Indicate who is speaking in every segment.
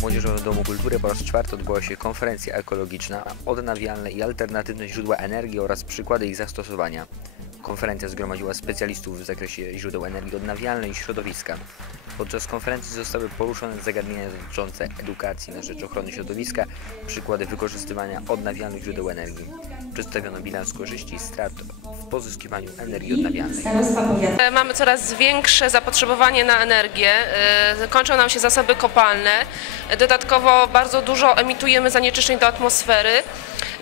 Speaker 1: Młodzieżowym Domu Kultury po raz czwarty odbyła się konferencja ekologiczna Odnawialne i alternatywne źródła energii oraz przykłady ich zastosowania. Konferencja zgromadziła specjalistów w zakresie źródeł energii odnawialnej i środowiska. Podczas konferencji zostały poruszone zagadnienia dotyczące edukacji na rzecz ochrony środowiska, przykłady wykorzystywania odnawialnych źródeł energii. Przedstawiono bilans korzyści i strat w pozyskiwaniu energii odnawialnej.
Speaker 2: E, Mamy coraz większe zapotrzebowanie na energię, e, kończą nam się zasoby kopalne, E, dodatkowo bardzo dużo emitujemy zanieczyszczeń do atmosfery.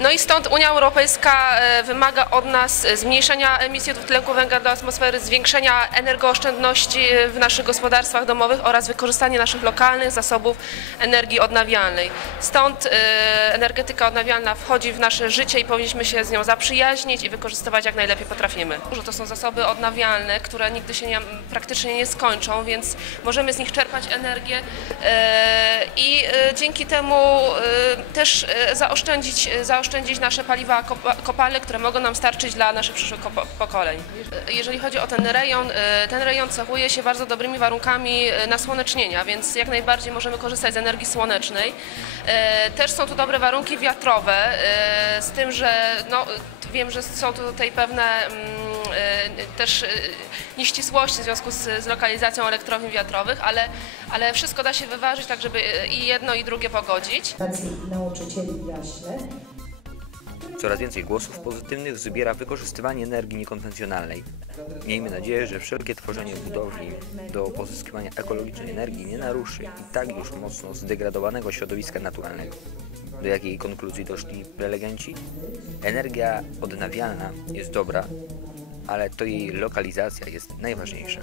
Speaker 2: No i stąd Unia Europejska wymaga od nas zmniejszenia emisji dwutlenku węgla do atmosfery, zwiększenia energooszczędności w naszych gospodarstwach domowych oraz wykorzystanie naszych lokalnych zasobów energii odnawialnej. Stąd e, energetyka odnawialna wchodzi w nasze życie i powinniśmy się z nią zaprzyjaźnić i wykorzystywać jak najlepiej potrafimy. Że to są zasoby odnawialne, które nigdy się nie, praktycznie nie skończą, więc możemy z nich czerpać energię e, i dzięki temu e, też e, zaoszczędzić, zaoszczędzić nasze paliwa kopa- kopalne, które mogą nam starczyć dla naszych przyszłych pokoleń. Jeżeli chodzi o ten rejon, ten rejon cechuje się bardzo dobrymi warunkami nasłonecznienia, więc jak najbardziej możemy korzystać z energii słonecznej. Też są tu dobre warunki wiatrowe, z tym, że no, wiem, że są tutaj pewne mm, też nieścisłości w związku z, z lokalizacją elektrowni wiatrowych, ale, ale wszystko da się wyważyć tak, żeby i jedno i drugie pogodzić. Edukacji nauczycieli w Jaśle.
Speaker 1: Coraz więcej głosów pozytywnych zbiera wykorzystywanie energii niekonwencjonalnej. Miejmy nadzieję, że wszelkie tworzenie budowli do pozyskiwania ekologicznej energii nie naruszy i tak już mocno zdegradowanego środowiska naturalnego. Do jakiej konkluzji doszli prelegenci? Energia odnawialna jest dobra, ale to jej lokalizacja jest najważniejsza.